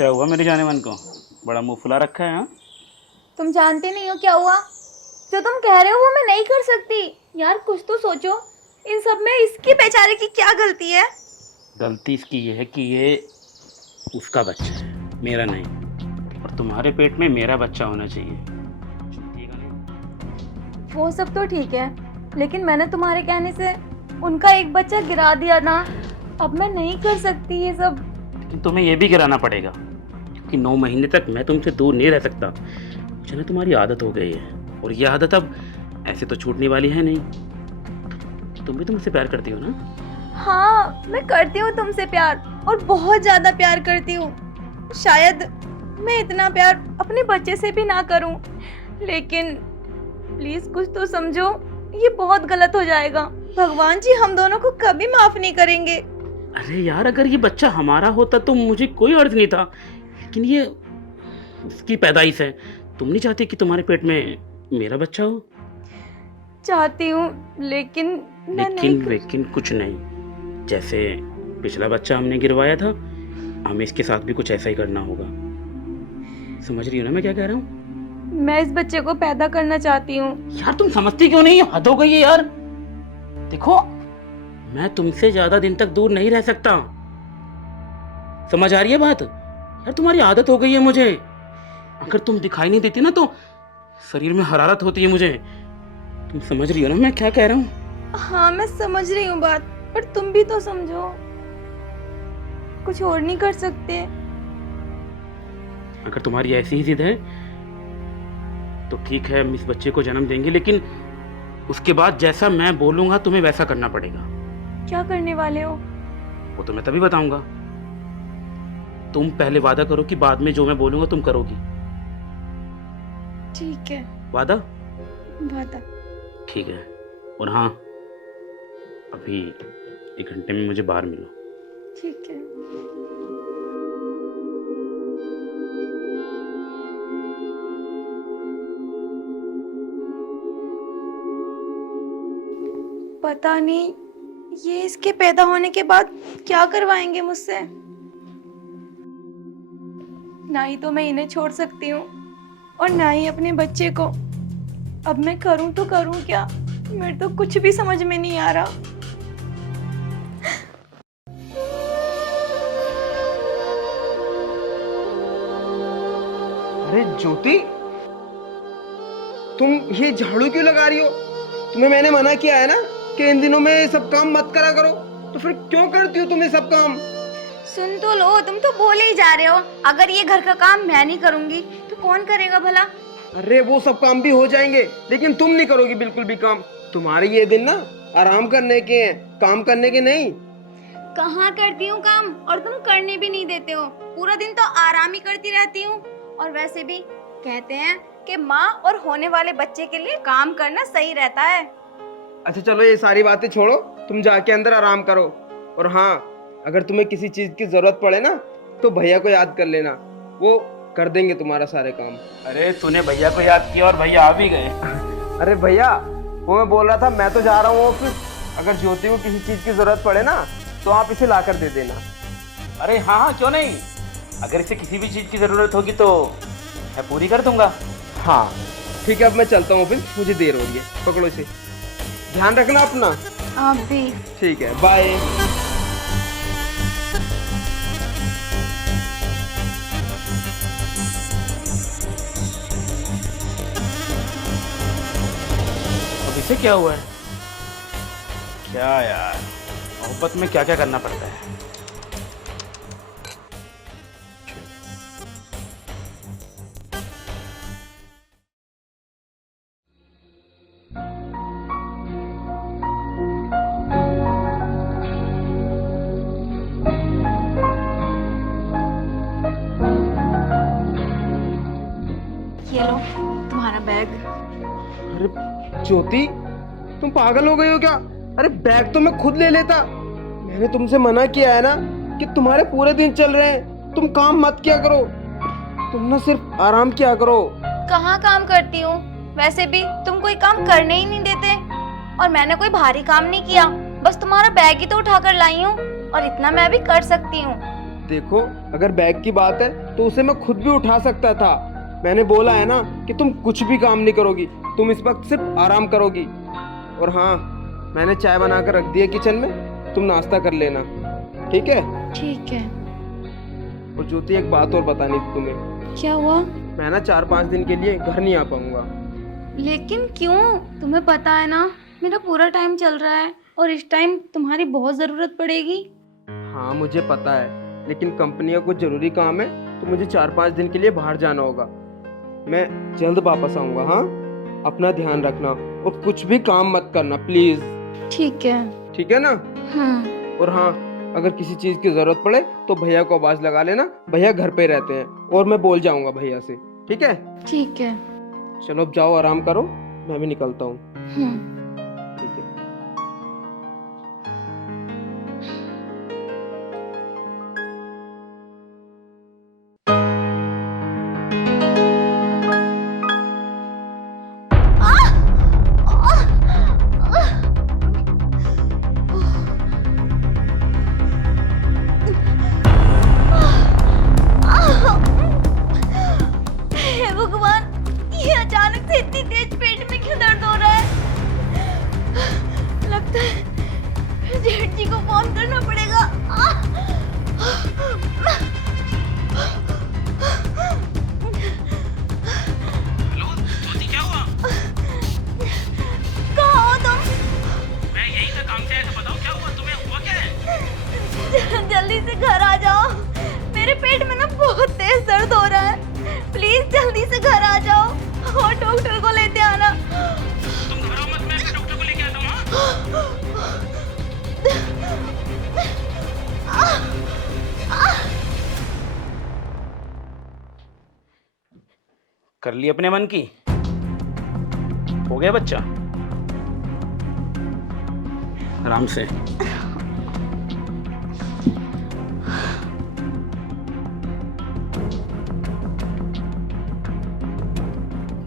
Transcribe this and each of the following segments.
क्या हुआ मेरी जाने मन को? बड़ा मुंह फुला रखा है। हाँ, तुम जानते नहीं हो क्या हुआ। जो तुम कह रहे हो वो मैं नहीं कर सकती। यार कुछ तो सोचो, इन सब में इसकी बेचारे की क्या गलती है। गलती इसकी ये है कि ये उसका बच्चा है, मेरा नहीं। और तुम्हारे पेट में मेरा बच्चा होना चाहिए। छूटिएगा नहीं। वो सब तो ठीक है, लेकिन मैंने तुम्हारे कहने से उनका एक बच्चा गिरा दिया ना। अब मैं नहीं कर सकती ये सब। लेकिन तुम्हें ये भी गिराना पड़ेगा, क्योंकि 9 महीने तक मैं तुमसे दूर नहीं रह सकता। मुझे ना तुम्हारी आदत हो गई है, और ये आदत अब ऐसे तो छूटने वाली है नहीं। तुम भी तो मुझसे प्यार करती हो ना? हाँ, मैं करती हूँ तुमसे प्यार, और बहुत ज्यादा प्यार करती हूँ। शायद मैं इतना प्यार अपने बच्चे से भी ना करूँ, लेकिन प्लीज कुछ तो समझो। ये बहुत गलत हो जाएगा। भगवान जी हम दोनों को कभी माफ नहीं करेंगे। अरे यार, अगर ये बच्चा हमारा होता तो मुझे कोई अर्ज नहीं था, लेकिन ये उसकी पैदाइश है। तुम नहीं चाहती कि तुम्हारे पेट में मेरा बच्चा हो? चाहती हूँ, लेकिन मैं नहीं लेकिन कुछ नहीं। जैसे पिछला बच्चा हमने गिरवाया था, हमें इसके साथ भी कुछ ऐसा ही करना होगा। समझ रही हो ना मैं क्या कह रहा हूँ? मैं इस बच्चे को पैदा करना चाहती हूँ। यार तुम समझती क्यों नहीं? हद हो गई है यार। देखो, मैं तुमसे ज्यादा दिन तक दूर नहीं रह सकता। समझ आ रही है बात? यार तुम्हारी आदत हो गई है मुझे। अगर तुम दिखाई नहीं देती ना तो शरीर में हरारत होती है मुझे। तुम समझ रही हो ना मैं क्या कह रहा हूँ? हाँ मैं समझ रही हूँ बात, पर तुम भी तो समझो। कुछ और नहीं कर सकते। अगर तुम्हारी ऐसी ही जिद है तो ठीक है, हम इस बच्चे को जन्म देंगे, लेकिन उसके बाद जैसा मैं बोलूंगा तुम्हें वैसा करना पड़ेगा। क्या करने वाले हो? वो तो मैं तभी बताऊंगा। तुम पहले वादा करो कि बाद में जो मैं बोलूंगा तुम करोगी। ठीक है। वादा? वादा। ठीक है। और हाँ, अभी 1 घंटे में मुझे बाहर मिलो। ठीक है। पता नहीं ये इसके पैदा होने के बाद क्या करवाएंगे मुझसे। ना ही तो मैं इन्हें छोड़ सकती हूँ, और ना ही अपने बच्चे को। अब मैं करूँ तो करूँ क्या? मेरे तो कुछ भी समझ में नहीं आ रहा। अरे ज्योति, तुम ये झाड़ू क्यों लगा रही हो? तुम्हें मैंने मना किया है ना कि इन दिनों में सब काम मत करा करो, तो फिर क्यों करती हो तुम ये सब काम? सुन तो लो, तुम तो बोले ही जा रहे हो। अगर ये घर का काम मैं नहीं करूंगी तो कौन करेगा भला? अरे वो सब काम भी हो जाएंगे, लेकिन तुम नहीं करोगी बिल्कुल भी काम। तुम्हारे ये दिन ना आराम करने के हैं, काम करने के नहीं। कहाँ करती हूँ काम, और तुम करने भी नहीं देते हो। पूरा दिन तो आराम ही करती रहती हूँ। और वैसे भी कहते हैं कि माँ और होने वाले बच्चे के लिए काम करना सही रहता है। अच्छा चलो, ये सारी बातें छोड़ो, तुम जाके अंदर आराम करो। और हाँ, अगर तुम्हें किसी चीज की जरूरत पड़े ना तो भैया को याद कर लेना, वो कर देंगे तुम्हारा सारे काम। अरे तूने भैया को याद किया और भैया आ भी गए। अरे भैया, वो मैं बोल रहा था, मैं तो जा रहा हूँ ऑफिस। अगर ज्योति को किसी चीज की जरूरत पड़े ना तो आप इसे लाकर दे देना। अरे हाँ हाँ, क्यों नहीं। अगर इसे किसी भी चीज की जरूरत होगी तो मैं पूरी कर दूंगा। हाँ ठीक है, अब मैं चलता हूँ ऑफिस, मुझे देर हो रही है। पकड़ो इसे, ध्यान रखना अपना। आप भी। ठीक है, बाय। अब इसे क्या हुआ है? क्या यार, मोहब्बत में क्या क्या करना पड़ता है। ये लो तुम्हारा बैग। अरे ज्योति, तुम पागल हो गई हो क्या? अरे बैग तो मैं खुद ले लेता। मैंने तुमसे मना किया है ना कि तुम्हारे पूरे दिन चल रहे हैं, तुम काम मत किया करो। तुम ना सिर्फ आराम किया करो। कहाँ काम करती हूँ? वैसे भी तुम कोई काम करने ही नहीं देते, और मैंने कोई भारी काम नहीं किया। बस तुम्हारा बैग ही तो उठाकर लाई हूँ, और इतना मैं भी कर सकती हूँ। देखो, अगर बैग की बात है तो उसे मैं खुद भी उठा सकता था। मैंने बोला है ना कि तुम कुछ भी काम नहीं करोगी, तुम इस वक्त सिर्फ आराम करोगी। और हाँ, मैंने चाय बनाकर रख दी है किचन में, तुम नाश्ता कर लेना, ठीक है? ठीक है। और ज्योति, एक बात और बतानी थी तुम्हें। क्या हुआ? मैं ना 4-5 दिन के लिए घर नहीं आ पाऊंगा। लेकिन क्यों? तुम्हें पता है ना मेरा पूरा टाइम चल रहा है और इस टाइम तुम्हारी बहुत ज़रूरत पड़ेगी। हाँ मुझे पता है, लेकिन कंपनी का कुछ ज़रूरी काम है तो मुझे 4-5 दिन के लिए बाहर जाना होगा। मैं जल्द वापस आऊँगा। हाँ, अपना ध्यान रखना और कुछ भी काम मत करना प्लीज़। ठीक है। ठीक है ना? और हाँ, अगर किसी चीज़ की ज़रूरत पड़े तो भैया को आवाज़ लगा लेना, भैया घर पे रहते हैं और मैं बोल जाऊँगा भैया से। ठीक है? ठीक है। चलो अब जाओ, आराम करो, मैं भी निकलता हूँ। ठीक है। हे भगवान, ये अचानक से इतनी तेज पेट में क्यों दर्द हो रहा है? लगता है जेठ जी को फोन करना पड़ेगा। हेलो ज्योति, क्या हुआ? कहाँ हो तुम? मैं यही था, काम से आया था। बताओ क्या हुआ, तुम्हें हुआ क्या है? जल्दी से घर आ जाओ, मेरे पेट में ना बहुत तेज दर्द हो रहा है। प्लीज जल्दी से घर आ जाओ और डॉक्टर को लेते आना। तुम घबराओ मत, मैं डॉक्टर को लेके आता हूँ। हाँ? कर ली अपने मन की? हो गया बच्चा? आराम से।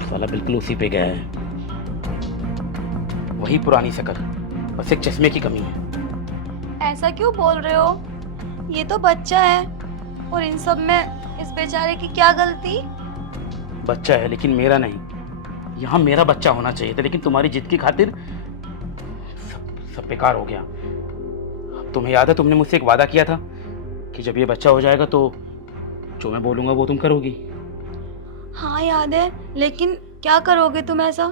साला बिल्कुल उसी पे गया है, वही पुरानी शक्ल, बस एक चश्मे की कमी है। ऐसा क्यों बोल रहे हो? ये तो बच्चा है और इन सब में इस बेचारे की क्या गलती? बच्चा है लेकिन मेरा नहीं। यहाँ मेरा बच्चा होना चाहिए था, लेकिन तुम्हारी जिद की खातिर सब बेकार हो गया। तुम्हें याद है, तुमने मुझसे एक वादा किया था कि जब ये बच्चा हो जाएगा तो जो मैं बोलूँगा वो तुम करोगी। हाँ याद है, लेकिन क्या करोगे तुम ऐसा?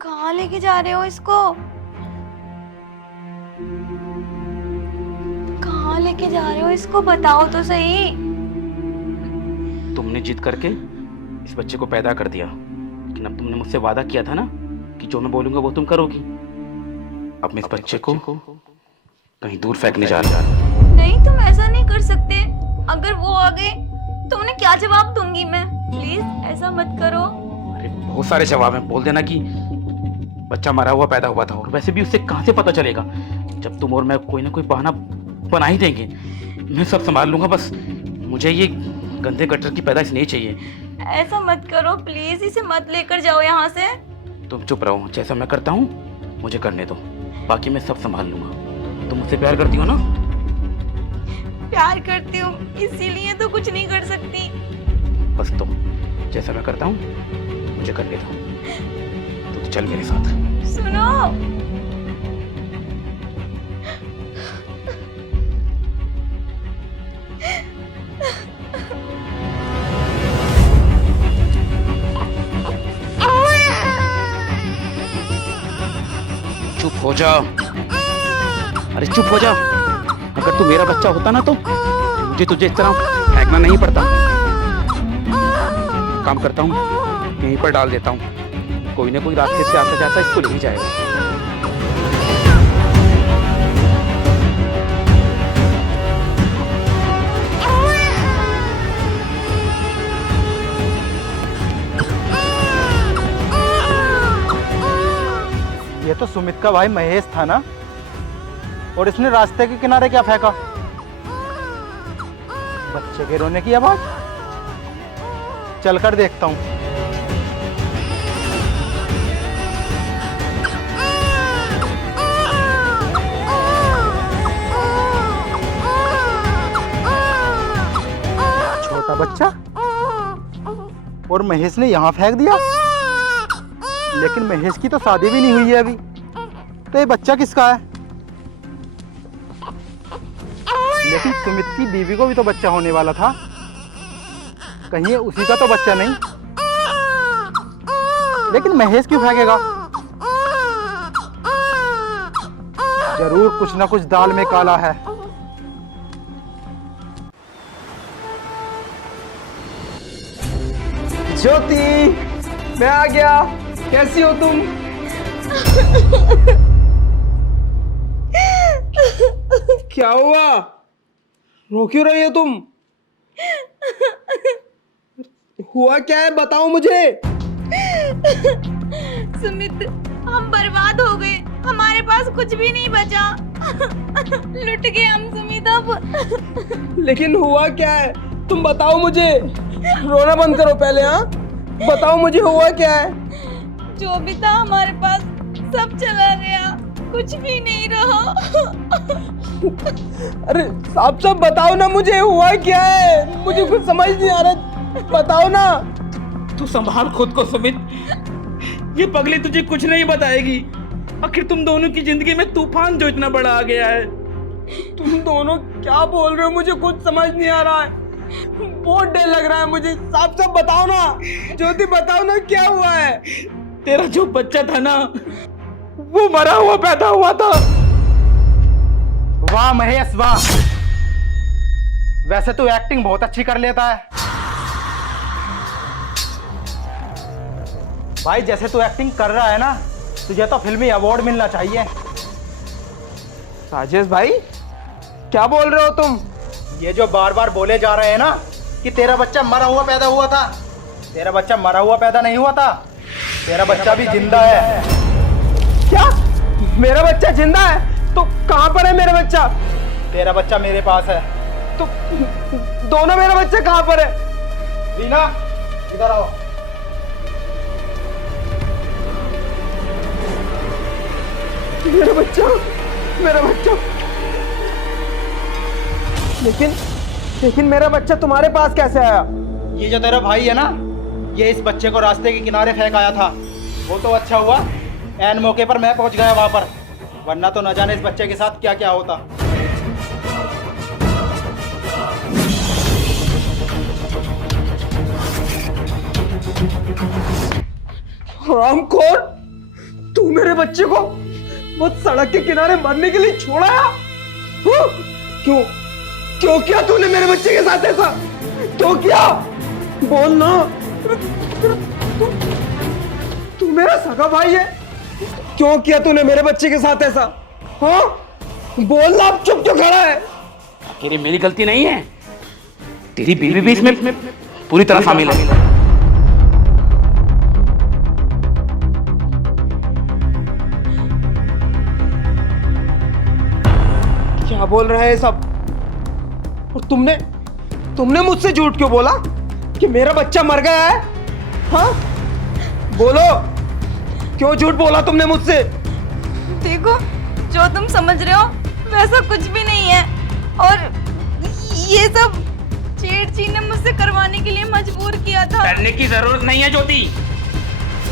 कहाँ लेके जा रहे हो इसको? कहाँ लेके जा रहे हो इसको, बताओ तो सही। तुमने जिद करके इस बच्चे को पैदा कर दिया, लेकिन अब तुमने मुझसे वादा किया था ना कि जो मैं बोलूँगा वो तुम करोगी। अब मैं इस बच्चे को कहीं दूर फेंकने जा रहा हूँ। नहीं, तुम ऐसा नहीं कर सकते। अगर वो आ गए तो उन्हें क्या जवाब दूंगी मैं? प्लीज ऐसा मत करो। अरे बहुत सारे जवाब हैं, बोल देना कि बच्चा मरा हुआ पैदा हुआ था, और वैसे भी उससे कहाँ से पता चलेगा? जब तुम और मैं कोई ना कोई बहाना बना ही देंगे। मैं सब संभाल लूंगा, बस मुझे ये गंदे गटर की पैदाइश नहीं चाहिए। ऐसा मत करो प्लीज, इसे मत लेकर जाओ यहाँ से। तुम चुप रहो, जैसा मैं करता हूँ मुझे करने दो, बाकी मैं सब संभाल लूंगा। तुम मुझसे प्यार करती हो ना? प्यार करती हूँ, इसीलिए तो कुछ नहीं कर सकती। बस तुम जैसा मैं करता हूँ मुझे करने दो। तो चल मेरे साथ। सुनो, चुप हो जा। अरे चुप हो जा। अगर तू मेरा बच्चा होता ना तो मुझे तुझे इस तरह फेंकना नहीं पड़ता। काम करता हूँ, यहीं पर डाल देता हूँ, कोई ना कोई रास्ते से आता जाता इसको ले ही जाएगा। ये तो सुमित का भाई महेश था ना, और इसने रास्ते के किनारे क्या फेंका? बच्चे के रोने की आवाज। चलकर देखता हूँ। और महेश ने यहाँ फेंक दिया। लेकिन महेश की तो शादी भी नहीं हुई है अभी, तो ये बच्चा किसका है? लेकिन सुमित की बीवी को भी तो बच्चा होने वाला था, कहीं ये उसी का तो बच्चा नहीं। लेकिन महेश क्यों फेंकेगा? जरूर कुछ ना कुछ दाल में काला है। ज्योति, मैं आ गया। कैसी हो तुम? क्या हुआ? रो क्यों रही हो तुम? हुआ क्या है, बताओ मुझे। सुमित, हम बर्बाद हो गए, हमारे पास कुछ भी नहीं बचा। लुट गए हम सुमित अब। लेकिन हुआ क्या है, तुम बताओ मुझे। रोना बंद करो पहले। हाँ, बताओ मुझे हुआ क्या है। जो भी था हमारे पास सब चला गया, कुछ भी नहीं रहा। अरे साफ साफ बताओ ना मुझे, हुआ क्या है? मुझे कुछ समझ नहीं आ रहा, बताओ ना। तू संभाल खुद को सुमित, ये पगली तुझे कुछ नहीं बताएगी। आखिर तुम दोनों की जिंदगी में तूफान जो इतना बड़ा आ गया है। तुम दोनों क्या बोल रहे हो, मुझे कुछ समझ नहीं आ रहा है। बहुत डर लग रहा है मुझे, साफ साफ बताओ ना। ज्योति बताओ ना, क्या हुआ है? तेरा जो बच्चा था ना, वो मरा हुआ पैदा हुआ था। वाह महेश वाह, वैसे तू एक्टिंग बहुत अच्छी कर लेता है भाई। जैसे तू एक्टिंग कर रहा है ना, तुझे तो फिल्मी अवार्ड मिलना चाहिए। राजेश भाई, क्या बोल रहे हो तुम? ये जो बार बार बोले जा रहे हैं ना कि तेरा बच्चा मरा हुआ पैदा हुआ था, तेरा बच्चा मरा हुआ पैदा नहीं हुआ था, तेरा बच्चा भी जिंदा है। क्या? मेरा बच्चा जिंदा है? तो कहाँ पर है मेरा बच्चा? तेरा बच्चा मेरे पास है। तो दोनों मेरा बच्चा कहाँ पर है? रीना, इधर आओ। मेरा बच्चा, मेरा बच्चा। लेकिन मेरा बच्चा तुम्हारे पास कैसे आया? ये जो तेरा भाई है ना, ये इस बच्चे को रास्ते के किनारे फेंक आया था। वो तो अच्छा हुआ ऐन मौके पर मैं पहुंच गया वहां पर, वरना तो न जाने इस बच्चे के साथ क्या क्या होता। हरामखोर, तू मेरे बच्चे को वो सड़क के किनारे मरने के लिए छोड़ा? हाँ? क्यों किया तूने मेरे बच्चे के साथ ऐसा? क्यों किया? बोल ना। तू मेरा सगा भाई है, क्यों किया तूने मेरे बच्चे के साथ ऐसा? हाँ, बोल ना। अब चुप क्यों खड़ा है? आखिर ये मेरी गलती नहीं है, तेरी बीवी भी इसमें पूरी तरह शामिल है। क्या बोल रहा है सब? और तुमने मुझसे झूठ क्यों बोला कि मेरा बच्चा मर गया है? हाँ, बोलो, क्यों झूठ बोला तुमने मुझसे? देखो, जो तुम समझ रहे हो वैसा कुछ भी नहीं है, और ये सब जेठ जी ने मुझसे करवाने के लिए मजबूर किया था। डरने की जरूरत नहीं है ज्योति,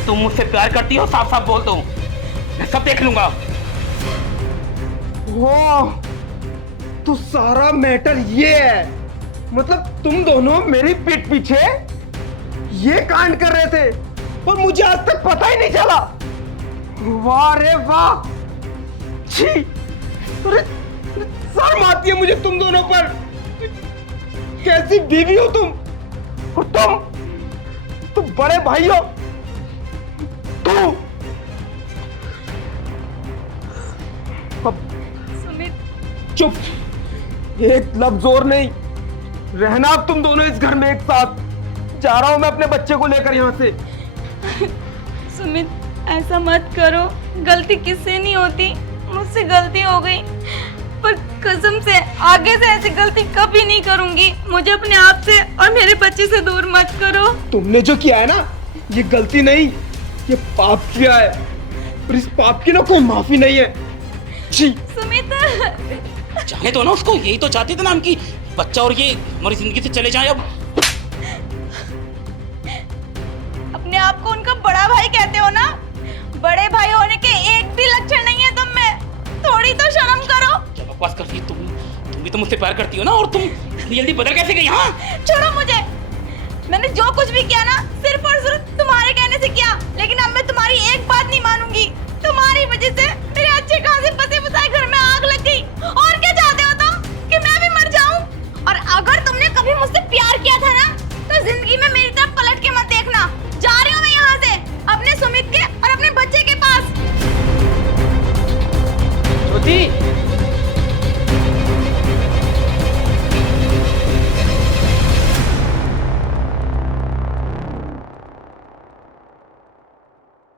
तुम मुझसे प्यार करती हो, साफ साफ बोल दो, मैं सब देख लूंगा। वाह, तो सारा मैटर ये है, मतलब तुम दोनों मेरी पीठ पीछे ये कांड कर रहे थे और मुझे आज तक पता ही नहीं चला। वाह रे वाह, छी, अरे शर्म आती है मुझे तुम दोनों पर। कैसी बीवी हो तुम, और तुम बड़े भाई हो। तू सुमित, चुप, एक लफ्ज और नहीं। रहना अब तुम दोनों इस घर में एक साथ। जा रहा हूं मैं अपने बच्चे को लेकर यहाँ से। सुमित, ऐसा मत करो, गलती किससे नहीं होती, मुझसे गलती हो गई, पर कसम से आगे से ऐसी गलती कभी नहीं करूंगी। मुझे अपने आप से और मेरे बच्चे से दूर मत करो। तुमने जो किया है ना, ये गलती नहीं, ये पाप किया है, और इस पाप की ना कोई माफी नहीं है। छी। सुमित, जाने दो ना उसको, यही तो चाहते थे ना हम कि बच्चा और ये हमारी जिंदगी से चले जाए। अब आप को उनका बड़ा भाई कहते हो ना? बड़े भाई होने के एक भी लक्षण नहीं है तुम में। थोड़ी तो शर्म करो। क्या बकवास करती है तुम भी तो मुझसे प्यार करती हो ना, और तुम इतनी जल्दी बदल कैसे गई? हाँ छोड़ो मुझे। मैंने जो कुछ भी किया ना सिर्फ और सिर्फ तुम्हारे कहने से किया, लेकिन अब मैं तुम्हारी एक बात नहीं मानूंगी। तुम्हारी वजह से मेरे अच्छे खासे बसे बसाए घर में आग लग गई।